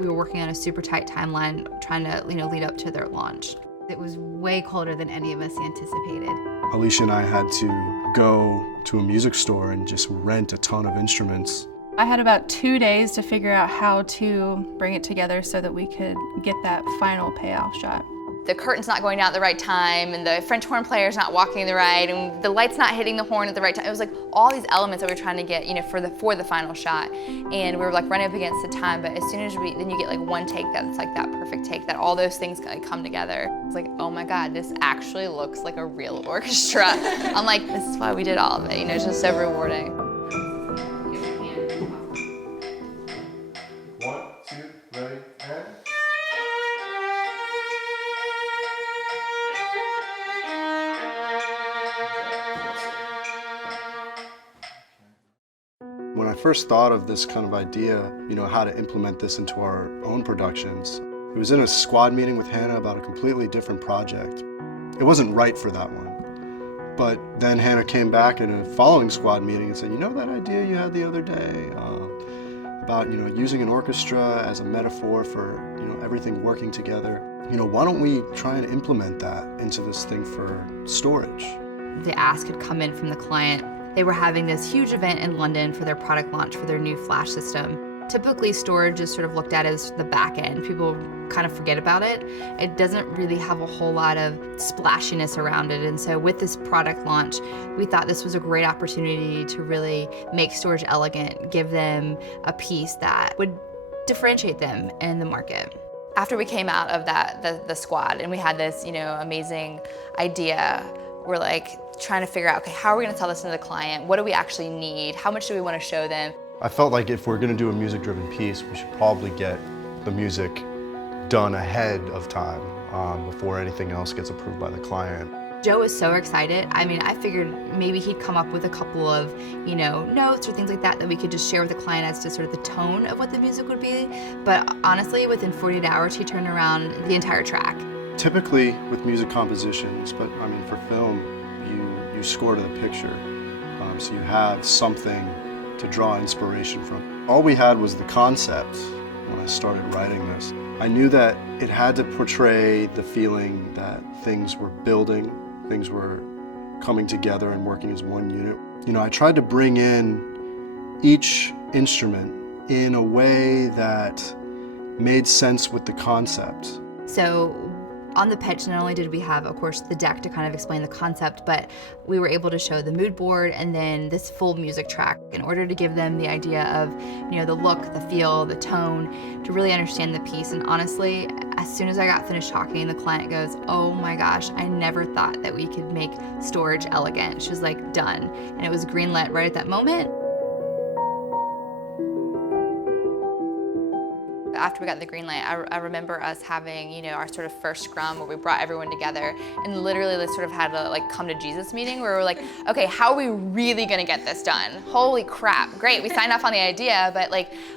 We were working on a super tight timeline, trying to, lead up to their launch. It was way colder than any of us anticipated. Alicia and I had to go to a music store and just rent a ton of instruments. I had about 2 days to figure out how to bring it together so that we could get that final payoff shot. The curtain's not going down at the right time, and the French horn player's not walking the right, and the light's not hitting the horn at the right time. It was like all these elements that we were trying to get, for the final shot. And we were like running up against the time, but as soon as then you get like one take that's like that perfect take, that all those things like come together. It's like, oh my God, this actually looks like a real orchestra. I'm like, this is why we did all of it, it's just so rewarding. 1, 2, ready, and... When I first thought of this kind of idea, how to implement this into our own productions, it was in a squad meeting with Hannah about a completely different project. It wasn't right for that one. But then Hannah came back in a following squad meeting and said, that idea you had the other day about, using an orchestra as a metaphor for, everything working together. Why don't we try and implement that into this thing for storage? The ask had come in from the client. They were having this huge event in London for their product launch for their new flash system. Typically, storage is sort of looked at as the back end. People kind of forget about it. It doesn't really have a whole lot of splashiness around it. And so with this product launch, we thought this was a great opportunity to really make storage elegant, give them a piece that would differentiate them in the market. After we came out of the squad and we had this, amazing idea, we're like trying to figure out, okay, how are we gonna tell this to the client? What do we actually need? How much do we want to show them? I felt like if we're gonna do a music-driven piece, we should probably get the music done ahead of time before anything else gets approved by the client. Joe was so excited. I figured maybe he'd come up with a couple of, notes or things like that we could just share with the client as to sort of the tone of what the music would be. But honestly, within 48 hours, he turned around the entire track. Typically, with music compositions, but for film, you score to the picture, so you have something to draw inspiration from. All we had was the concept when I started writing this. I knew that it had to portray the feeling that things were building, things were coming together and working as one unit. I tried to bring in each instrument in a way that made sense with the concept. So on the pitch, not only did we have, of course, the deck to kind of explain the concept, but we were able to show the mood board and then this full music track in order to give them the idea of, the look, the feel, the tone, to really understand the piece. And honestly, as soon as I got finished talking, the client goes, oh my gosh, I never thought that we could make storage elegant. She was like, done. And it was greenlit right at that moment. After we got the green light, I remember us having, our sort of first scrum where we brought everyone together and literally sort of had a come to Jesus meeting where we were like, okay, how are we really gonna get this done? Holy crap, great, we signed off on the idea, but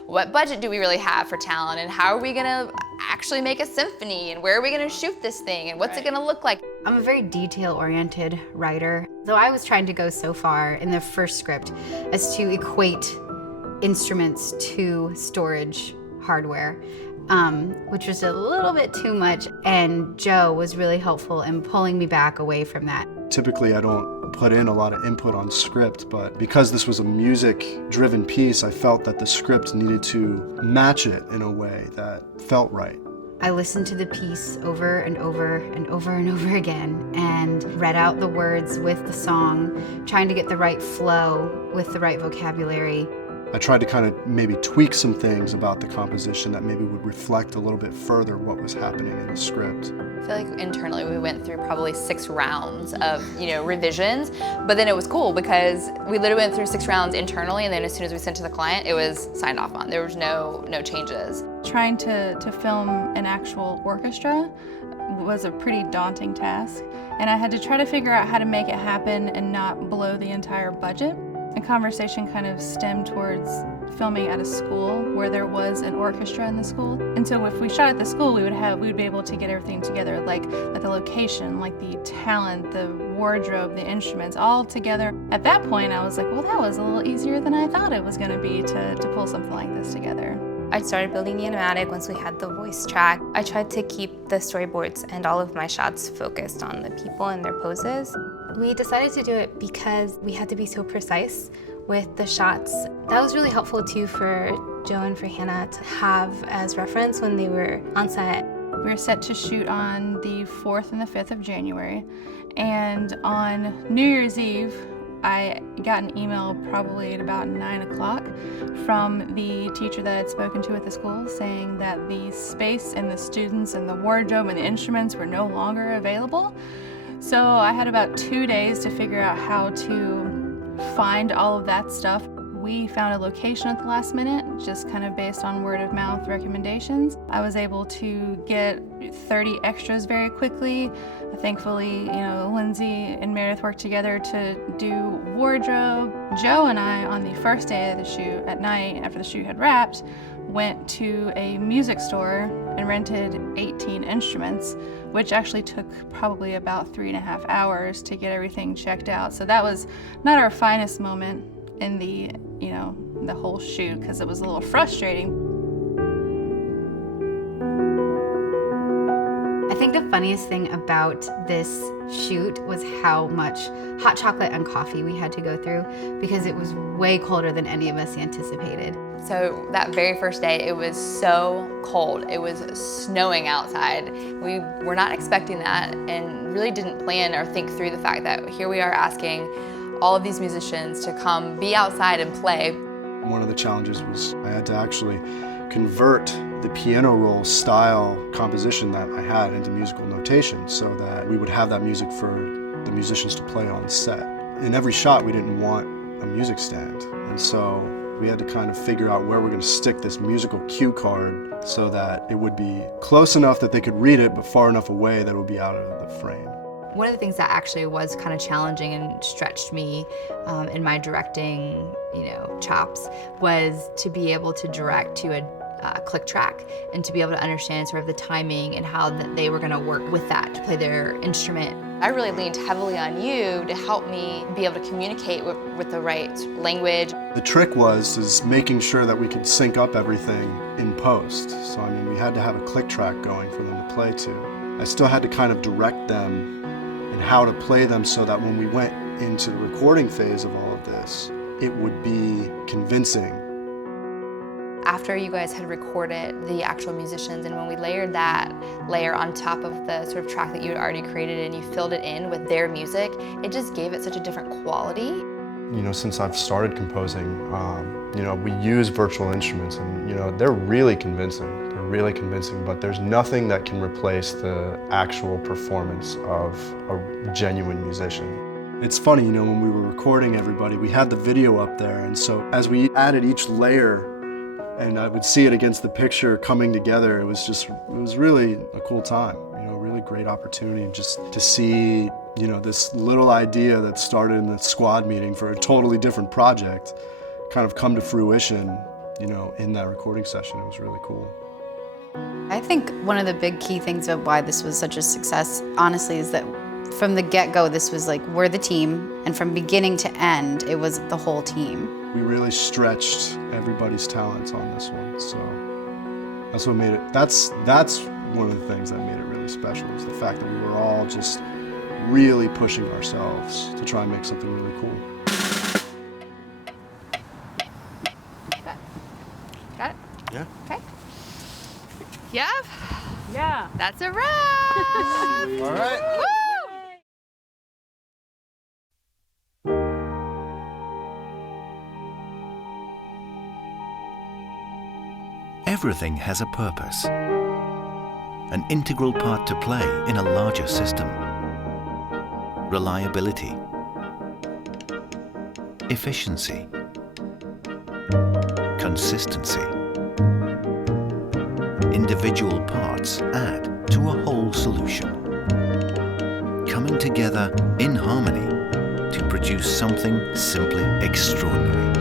what budget do we really have for talent, and how are we gonna actually make a symphony, and where are we gonna shoot this thing, and what's it gonna look like? I'm a very detail-oriented writer, so I was trying to go so far in the first script as to equate instruments to storage hardware, which was a little bit too much, and Joe was really helpful in pulling me back away from that. Typically I don't put in a lot of input on script, but because this was a music-driven piece, I felt that the script needed to match it in a way that felt right. I listened to the piece over and over and over and over again and read out the words with the song, trying to get the right flow with the right vocabulary. I tried to kind of maybe tweak some things about the composition that maybe would reflect a little bit further what was happening in the script. I feel like internally we went through probably 6 rounds of, revisions, but then it was cool because we literally went through 6 rounds internally, and then as soon as we sent to the client, it was signed off on. There was no changes. Trying to film an actual orchestra was a pretty daunting task, and I had to try to figure out how to make it happen and not blow the entire budget. The conversation kind of stemmed towards filming at a school where there was an orchestra in the school. And so if we shot at the school, we would be able to get everything together, like the location, like the talent, the wardrobe, the instruments, all together. At that point, I was like, well, that was a little easier than I thought it was gonna be to pull something like this together. I started building the animatic once we had the voice track. I tried to keep the storyboards and all of my shots focused on the people and their poses. We decided to do it because we had to be so precise with the shots. That was really helpful too for Joe and for Hannah to have as reference when they were on set. We were set to shoot on the 4th and the 5th of January, and on New Year's Eve, I got an email probably at about 9 o'clock from the teacher that I'd spoken to at the school saying that the space and the students and the wardrobe and the instruments were no longer available. So I had about 2 days to figure out how to find all of that stuff. We found a location at the last minute, just kind of based on word of mouth recommendations. I was able to get 30 extras very quickly. Thankfully, Lindsay and Meredith worked together to do wardrobe. Joe and I, on the first day of the shoot at night, after the shoot had wrapped, went to a music store and rented 18 instruments, which actually took probably about 3.5 hours to get everything checked out. So that was not our finest moment in the whole shoot, because it was a little frustrating. I think the funniest thing about this shoot was how much hot chocolate and coffee we had to go through, because it was way colder than any of us anticipated. So that very first day, it was so cold. It was snowing outside. We were not expecting that and really didn't plan or think through the fact that here we are asking all of these musicians to come be outside and play. One of the challenges was I had to actually convert the piano roll style composition that I had into musical notation so that we would have that music for the musicians to play on set. In every shot, we didn't want a music stand, and so we had to kind of figure out where we're going to stick this musical cue card so that it would be close enough that they could read it, but far enough away that it would be out of the frame. One of the things that actually was kind of challenging and stretched me in my directing, chops was to be able to direct to a click track and to be able to understand sort of the timing and how they were going to work with that to play their instrument. I really leaned heavily on you to help me be able to communicate with the right language. The trick was making sure that we could sync up everything in post. So we had to have a click track going for them to play to. I still had to kind of direct them and how to play them so that when we went into the recording phase of all of this, it would be convincing. After you guys had recorded the actual musicians, and when we layered that layer on top of the sort of track that you had already created and you filled it in with their music, it just gave it such a different quality. Since I've started composing, we use virtual instruments, and they're really convincing. But there's nothing that can replace the actual performance of a genuine musician. It's funny, when we were recording everybody, we had the video up there, and so as we added each layer and I would see it against the picture coming together, it was really a cool time, really great opportunity just to see, this little idea that started in the squad meeting for a totally different project kind of come to fruition, in that recording session. It was really cool. I think one of the big key things of why this was such a success, honestly, is that from the get-go, this was like, we're the team, and from beginning to end, it was the whole team. We really stretched everybody's talents on this one, so that's what made it, that's one of the things that made it really special, is the fact that we were all just really pushing ourselves to try and make something really cool. Got it? Yeah. Okay. Yeah? Yeah. That's a wrap! All right. Woo! Everything has a purpose, an integral part to play in a larger system. Reliability, efficiency, consistency. Individual parts add to a whole solution, coming together in harmony to produce something simply extraordinary.